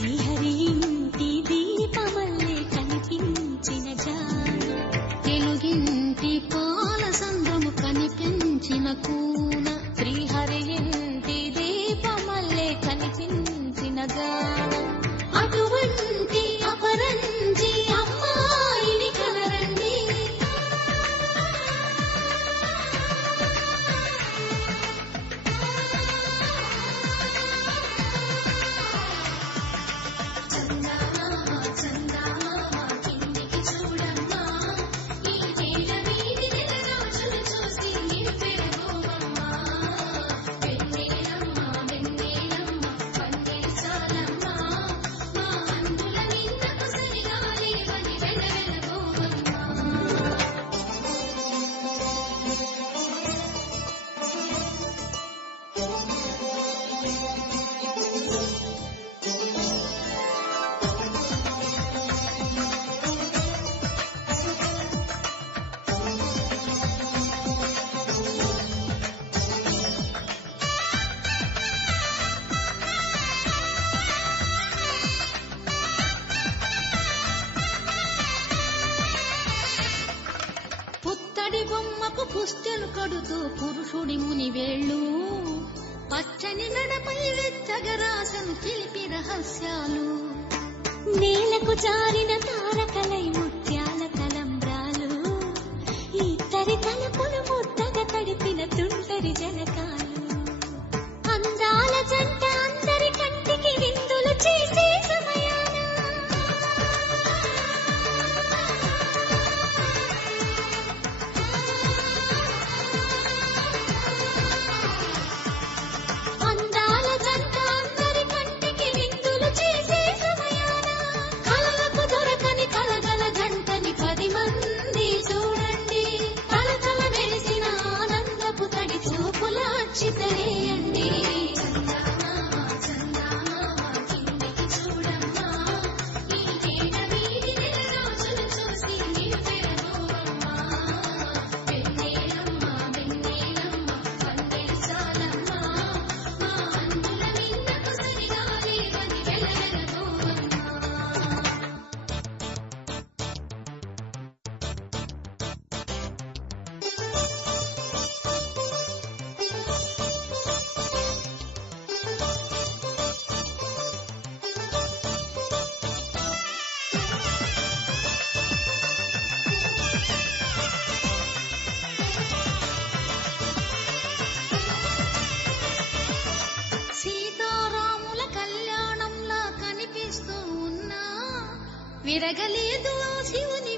శ్రీహరి ఇంటి దీపమల్లే కనిపించిన జాడ, తెలుగింటి పాల సంద్రము కనిపించిన కూన, శ్రీహరి ఇంటి దీపమల్లే కనిపించిన జాడ, అటువంటి అపరంజి అమ్మాయిని కనరండి. పుత్తడి బొమ్మకు పుస్తెలు కడుతూ పురుషుడి ముని వేళ్ళు, పచ్చని నడపై వెచ్చగరాసను చిలిపి రహస్యాలు, నేలకు జారిన తారకలై ముత్యాల తలంబ్రాలు, ఇద్దరి తలపులు ముద్దగా తడిపిన తుంటరి జనకాలు, అందాల జంట అందరి కంటికి విందులు చేసే సమయాన సీతారాముల కళ్యాణంలా కనిపిస్తూ ఉన్నా, విరగలేదు శివుని